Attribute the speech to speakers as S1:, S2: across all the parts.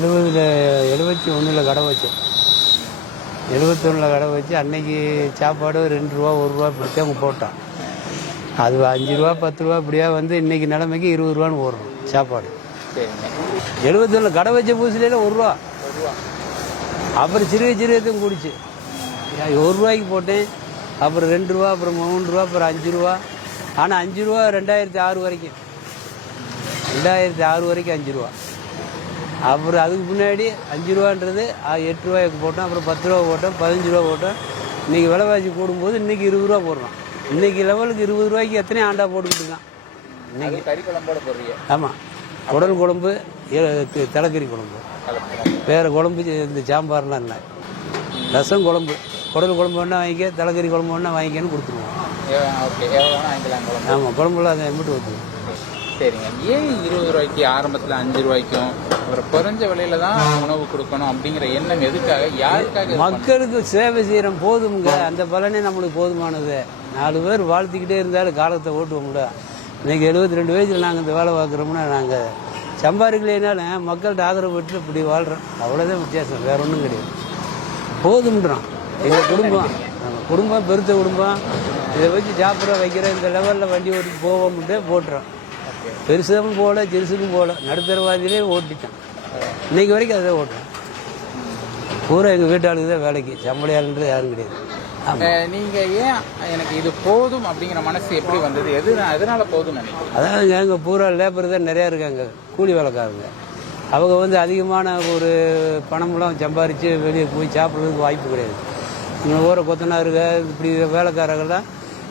S1: எழுபதுல எழுபத்தி ஒன்றில் கடை வச்சேன். எழுபத்தொன்னில் கடை வச்சு அன்னைக்கு சாப்பாடு ரெண்டு ரூபா ஒரு ரூபா இப்படித்தான் போட்டான். அது அஞ்சு ரூபா பத்து ரூபா இப்படியா வந்து இன்னைக்கு நிலைமைக்கு இருபது ரூபான்னு ஓடுறோம் சாப்பாடு.
S2: சரிங்க.
S1: எழுபத்தொன்னில் கடை வச்ச ரூபா.
S2: ஒரு ரூபா.
S1: அப்புறம் சிறுக சிறுகத்தையும் கூடிச்சு. ஒரு ரூபாய்க்கு போட்டேன். அப்புறம் ரெண்டு ரூபா அப்புறம் மூணு ரூபா அப்புறம் அஞ்சு ரூபா. ஆனால் அஞ்சு ரூபா ரெண்டாயிரத்தி ஆறு வரைக்கும். ரெண்டாயிரத்தி ஆறு வரைக்கும் அஞ்சு ரூபா. அப்புறம் அதுக்கு முன்னாடி அஞ்சு ரூபான்றது எட்டு ரூபாய்க்கு போட்டோம் அப்புறம் பத்து ரூபா போட்டோம் பதினஞ்சு ரூபா போட்டோம். இன்றைக்கி விலைவாசி கூடும்போது இன்றைக்கி இருபது ரூபா போடுறோம். இன்றைக்கி லெவலுக்கு இருபது ரூபாய்க்கு எத்தனை ஆண்டா போட்டுக்கிட்டு இருக்கான்.
S2: அது கறி குழம்போட போடுறீங்க.
S1: ஆமாம் குடல் குழம்பு தலைக்கறி குழம்பு. வேறு குழம்பு இந்த சாம்பார்லாம் இல்லை. ரசம் குழம்பு. குடல் குழம்பு வேணா வாங்கிக்க தலைக்கறி குழம்பு வேணா வாங்கிக்கன்னு கொடுத்துருவோம். ஆமாம் குழம்புல அதை மட்டும் ஊற்றுவோம்
S2: சரிங்க. ஏன் இருபது ரூபாய்க்கு ஆரம்பத்தில் அஞ்சு ரூபாய்க்கும் அப்புறம் குறைஞ்ச விலையில தான் உணவு கொடுக்கணும் அப்படிங்கிற எண்ணம் எதுக்காக? யாருக்காக?
S1: மக்களுக்கு சேவை செய்கிறோம் போதுமுங்க. அந்த பலனே நம்மளுக்கு போதுமானது. நாலு பேர் வாழ்த்திக்கிட்டே இருந்தாலும் காலத்தை ஓட்டுவோம்ல இன்னைக்கு எழுபத்தி ரெண்டு வயசில் நாங்கள் இந்த வேலை பார்க்குறோம்னா நாங்கள் சம்பாதிக்கலைனாலும் மக்கள்கிட்ட ஆதரவு பெற்று இப்படி வாழ்கிறோம் அவ்வளோதான் வித்தியாசம். வேற ஒன்றும் கிடையாது. போதும்ன்றோம். எங்கள் குடும்பம் நம்ம குடும்பம் பெருத்த குடும்பம். இதை வச்சு சாப்பிட்ற வைக்கிற இந்த லெவலில் வண்டி ஓட்டி போவோம்ட்டு போட்டுறோம். பெருசும் போகல சிறுசுக்கும் போகல நடுத்தரவாதியிலே ஓட்டிட்டோம் இன்னைக்கு வரைக்கும் அதை ஓட்டுறோம் பூரா எங்கள் வீட்டாளுக்கு தான் வேலைக்கு. சம்பளையாளுன்றது யாரும் கிடையாது.
S2: நீங்க ஏன் எனக்கு இது போதும் அப்படிங்கிற மனசு எப்படி வந்தது? எது எதனால போதும்
S1: அதாவது எங்க பூரா லேபர் தான் நிறையா இருக்காங்க கூலி வேலைக்காரங்க. அவங்க வந்து அதிகமான ஒரு பணமெல்லாம் சம்பாரித்து வெளியே போய் சாப்பிட்றதுக்கு வாய்ப்பு கிடையாது. இங்கே ஊர கொத்தனாருங்க இப்படி வேலைக்காரங்கெல்லாம்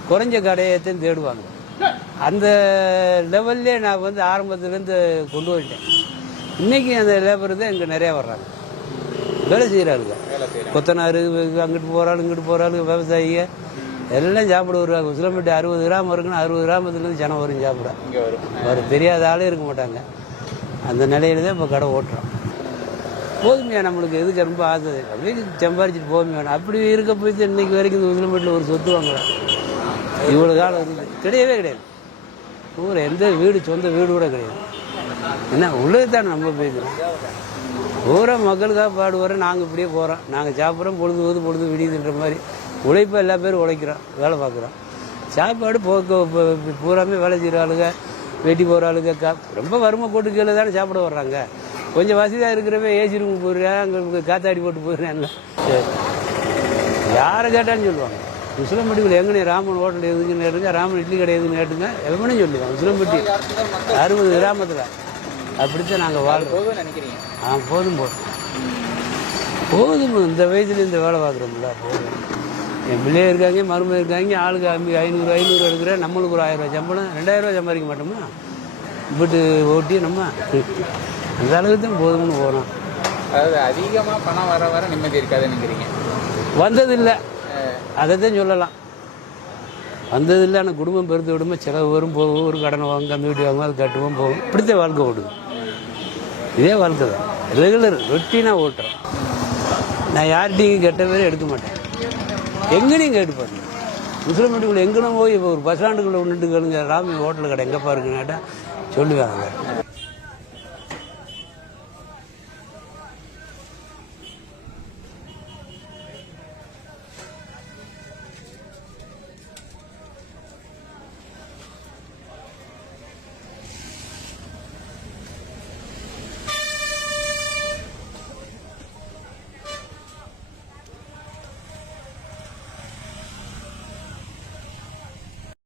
S1: குறைஞ்ச கடையத்தையும் தேடுவாங்க. அந்த லெவல்லே நான் வந்து ஆரம்பத்துலேருந்து கொண்டு வந்துட்டேன் இன்றைக்கி அந்த லேபர் தான் இங்கே நிறையா வர்றாங்க. வேலை
S2: செய்யறேன்
S1: கொத்தனார் அங்கிட்டு போகிறாள் இங்கிட்டு போகிறாள் விவசாயிங்க. எல்லாம் சாப்பிட வருவாங்க உசிலம்பட்டி அறுபது கிராம் இருக்குன்னா அறுபது கிராமத்துலேருந்து ஜனம் வரும் சாப்பிட.
S2: வரும்.
S1: தெரியாத ஆளே இருக்க மாட்டாங்க. அந்த நிலையில தான் இப்போ கடை ஓட்டுறோம். போதுமையா நம்மளுக்கு எதுக்கு ரொம்ப ஆசை? அப்படியே சம்பாரிச்சிட்டு போதுமையான அப்படி இருக்க போய் இன்னைக்கு வரைக்கும் இந்த உசிலம்பட்டியில் ஒரு சொத்து வாங்கலாம் இவ்வளோ காலம் கிடையவே கிடையாது. ஊர் எந்த வீடு சொந்த வீடு கூட கிடையாது. என்ன உள்ளது தான் நம்ம பேசுகிறோம் பூரா மக்களுக்காக பாடுவார் நாங்கள் இப்படியே போகிறோம் நாங்கள் சாப்பிட்றோம் பொழுது போது பொழுது விடியுதுன்ற மாதிரி. உழைப்பை எல்லா பேரும் உழைக்கிறோம் வேலை பார்க்குறோம். சாப்பாடு போக்க பூராமே வேலை செய்கிற ஆளுங்க வெட்டி போகிற ஆளுங்க கா ரொம்ப வறுமை போட்டு கீழே தானே சாப்பிட வர்றாங்க. கொஞ்சம் வசதியாக இருக்கிறவன் ஏசி ரூம் போயிடுறேன் அங்கே காத்தாடி போட்டு போயிடுறேன்ல சரி. யாரை கேட்டான்னு சொல்லுவாங்க. உசிலம்பட்டிக்குள்ள எங்கனே ராமன் ஹோட்டல் எதுக்குன்னு கேட்டுங்க ராமன் இட்லி கடை எதுன்னு கேட்டுங்க எவனும் சொல்லுவாங்க உசிலம்பட்டி அறுபது கிராமத்தில். அப்படித்தான் நாங்கள் வாழ்றோம்.
S2: நினைக்கிறீங்க?
S1: ஆ போதும் போதும். போதும் இந்த வயசுல இந்த வேலை பார்க்குறோம்ல போதும். என் பிள்ளைய இருக்காங்க மருமக இருக்காங்க ஆளுக்கு அம்பி ஐநூறு ஐநூறு எடுக்கிறேன் நம்மளுக்கு ஒரு ஆயிரம் ரூபாய் சம்பளம் ரெண்டாயிரம் ரூபாய் சம்பாதிக்க மாட்டோமா? இப்பட்டு ஓட்டி நம்ம அந்த அளவுக்கு தான் போதும்னு போகிறோம்
S2: அதாவது அதிகமா பணம் வர வர நிம்மதி இருக்காதுன்னு நினைக்கிறீங்க?
S1: வந்ததில்லை. அதை தான் சொல்லலாம். வந்ததில்லை ஆனால் குடும்பம் பெருத்து விடுமா செலவு வரும் போகும் ஒரு கடனை வாங்க அந்த வீட்டு வாங்க அது கட்டுவோம் போகும். இப்படித்தான் வாழ்க்கை ஓடுது. இதே வாழ்க்கை தான். ரெகுலர் ரொட்டீனாக ஓட்டுறோம். நான் யார்கிட்டையும் கெட்ட பேரே எடுக்க மாட்டேன். எங்கேனையும் கேட்டு பாருங்க. முஸ்லீம் வீட்டுக்குள்ளே எங்கேனும் போய் இப்போ ஒரு பஸ் ஸ்டாண்டுக்குள்ளே ஒன்றுட்டு கேளுங்க ராமி ஹோட்டல் கடை எங்கேப்பா இருக்குன்னு கேட்டால் சொல்லுவாங்க.